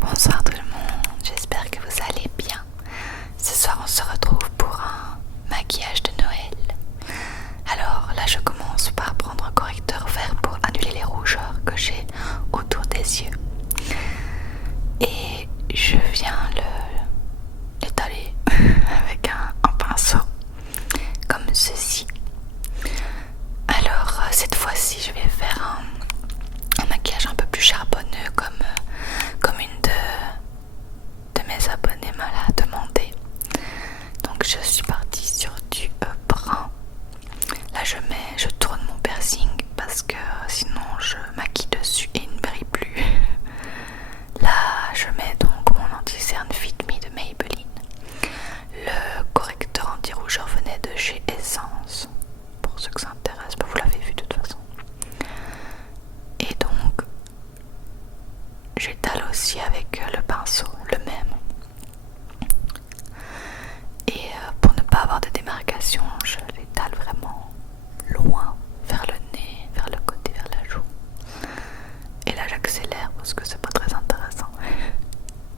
Bonsoir tout le monde, j'espère que vous allez bien. Ce soir on se retrouve pour un maquillage de Noël. Alors là je commence par prendre un correcteur vert pour annuler les rougeurs que j'ai autour des yeux. Et je viens l'étaler avec un pinceau comme ceci. Alors cette fois-ci je vais faire un maquillage un peu plus charbonneux comme une de mes abonnés me l'a demandé. Donc je suis partie sur du brun. Là je tourne mon piercing parce que sinon je maquille dessus et il ne brille plus. Là je mets donc mon anti-cerne Fit Me de Maybelline. Le correcteur anti-rougeur venait de chez Essence. Pour ceux que ça intéresse, vous l'avez vu de toute façon. Et donc j'étale aussi avec le pinceau, le même. Et pour ne pas avoir de démarcation, je l'étale vraiment loin, vers le nez, vers le côté, vers la joue. Et là j'accélère parce que c'est pas très intéressant.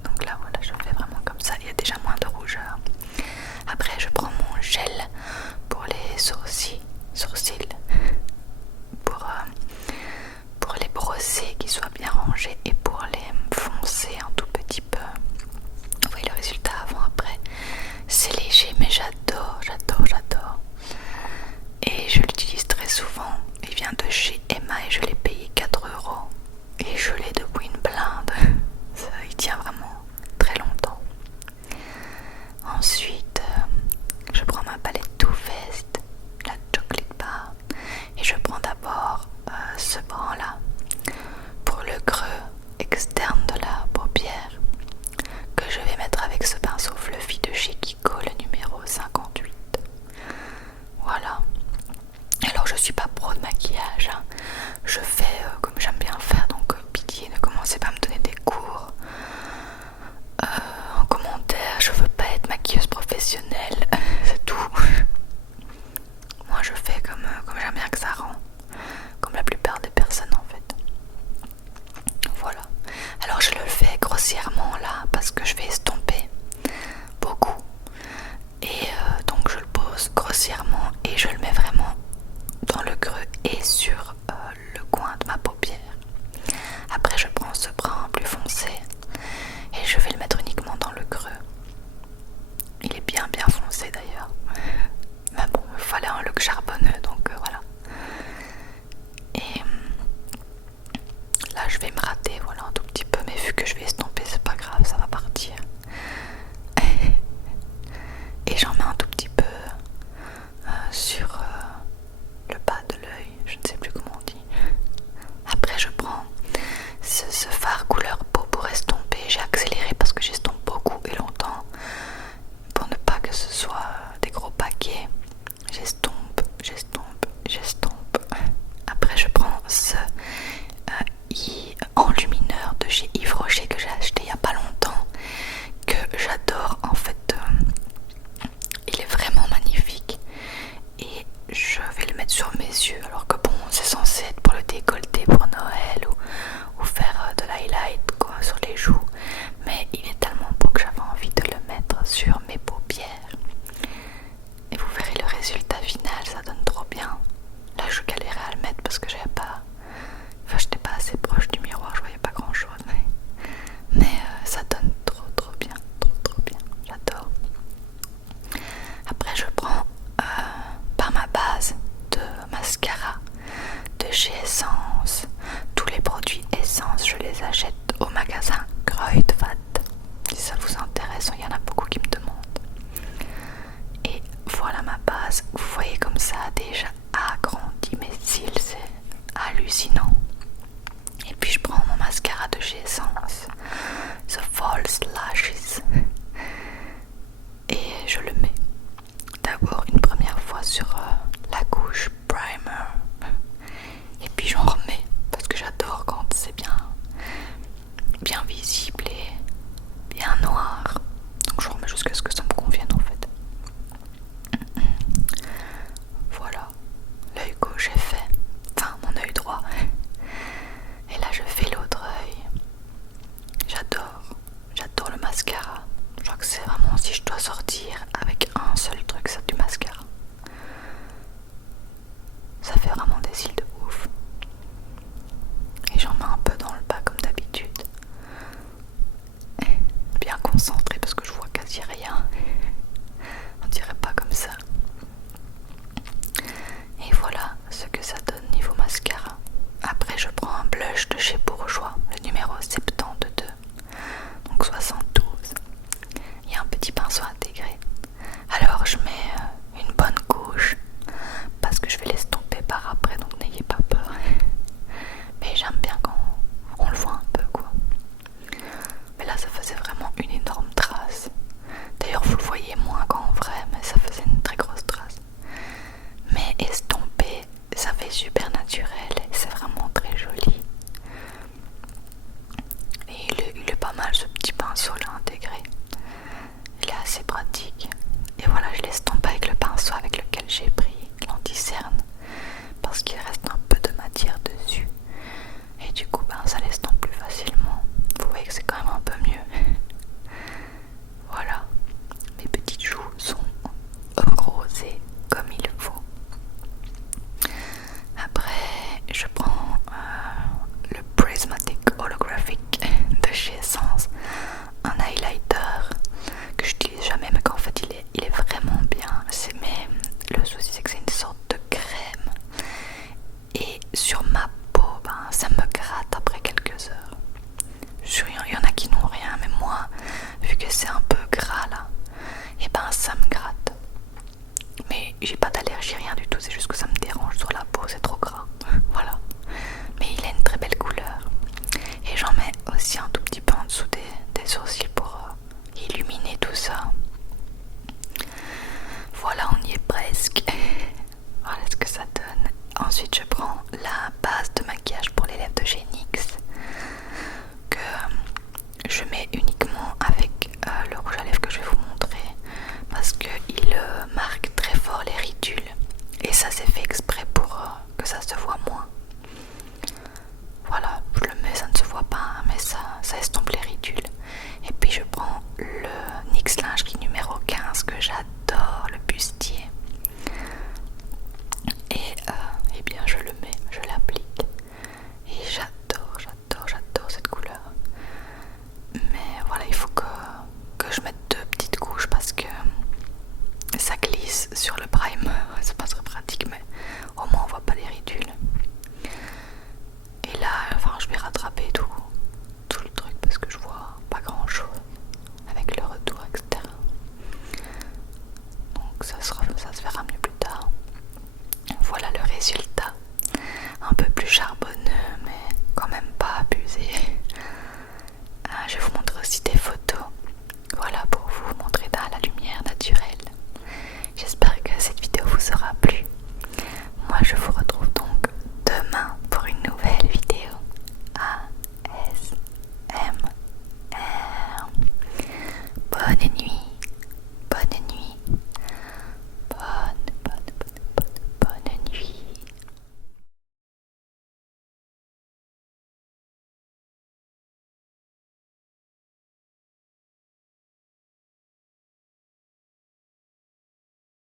Donc là voilà, je fais vraiment comme ça, il y a déjà moins de rougeur. Après je prends mon gel pour les sourcils pour les brosser, qu'ils soient bien rangés, et pour les foncer un tout petit peu. Vous voyez le résultat avant après, c'est léger mais j'adore. Et je l'utilise très souvent. Il vient de chez Emma et je l'ai payé 4 € et je l'ai depuis une blinde. Il tient vraiment très longtemps. Ensuite je prends ma palette Too Faced, la Chocolate Bar, et je prends d'abord ce brin là pour le creux externe de la paupière que je vais mettre avec ce pinceau fluffy de chez Kiko, le numéro 58. Voilà. Alors je suis pas pro de maquillage, hein. Je fais comme j'aime bien faire, donc pitié ne commencez pas à me donner des cours en commentaire. Je veux pas être maquilleuse professionnelle, c'est tout. Moi je fais comme j'aime bien que ça rend, comme la plupart des personnes en fait. Voilà. Alors je le fais grossièrement là parce que je vais estomper beaucoup. Et donc je le pose grossièrement et je le mets vraiment dans le creux et sur le coin de ma paupière. Après je prends ce brin plus foncé et je vais le mettre uniquement dans le creux. Il est bien foncé d'ailleurs. Mais bon, il fallait un look charbonneux, donc voilà. Et là je vais me rater, voilà, un tout petit peu, mais vu que je vais estomper, c'est pas grave, ça va partir. Et j'en mets un tout petit peu sur le bas de l'œil, je ne sais plus comment on dit. Après je prends ce fard couleur peau pour estomper. J'ai accéléré parce que j'estompe beaucoup et longtemps pour ne pas que ce soit des gros paquets. J'estompe. Après je prends ce enlumineur de chez Yves Rocher que j'ai acheté il n'y a pas longtemps, que j'adore en fait. Il est vraiment magnifique et je vais le mettre sur mes yeux, alors que bon, c'est censé être pour le décolleté pour Noël ou faire de l'highlight quoi sur les joues, mais il est tellement beau que j'avais envie de le mettre sur mes paupières. Et vous verrez le résultat final, ça donne trop bien. Là je galérais à le mettre parce que j'étais pas assez proche du miroir, je voyais pas grand chose, mais ça donne trop bien, j'adore. Après je prends par ma base de mascara de chez Essence si je dois sortir avec un seul truc, c'est du mascara. Ça fait vraiment des cils de ouf. Et j'en mets un peu dans le bas comme d'habitude. Bien concentré parce que je vois quasi rien. On dirait pas comme ça. Et voilà ce que ça donne niveau mascara. Après je prends un blush de chez Bourjois, le numéro 72, donc 72. Il y a un petit pinceau intégré. Alors je mets une bonne couche parce que je vais l'estomper par après, donc n'ayez pas peur. Mais j'aime bien quand on le voit un peu quoi. Mais là ça faisait vraiment une énorme trace. D'ailleurs vous le voyez moins qu'en vrai, mais ça faisait une très grosse trace. Mais estompé, ça fait super naturel et c'est vraiment très joli. Et il est pas mal ce petit pinceau là intégré. Il est assez pratique. Et voilà, je l'estompe avec le pinceau avec lequel j'ai pris l'anti-cerne parce qu'il reste un peu de matière dessus. Et du coup, ça l'estompe plus facilement. Vous voyez que c'est quand même un peu mieux. Voilà, mes petites joues sont rosées comme il faut. Après, je prends le Prismatic Holographic de chez Essence, un highlighter que j'utilise jamais, mais qu'en fait il est vraiment bien. Mais le souci c'est que c'est une sorte de crème et sur ma peau, ça me gratte après quelques heures. Il y en a qui n'ont rien, mais moi, vu que c'est un peu gras là, et ça me gratte. Mais j'ai pas d'allergie, rien du tout, c'est juste que ça me dérange sur la peau, c'est trop gras. Voilà. Mais il a une très belle couleur. Et j'en mets aussi un tout petit peu en dessous des sourcils pour illuminer tout ça. Voilà, on y est presque. Voilà ce que ça donne. Ensuite je prends la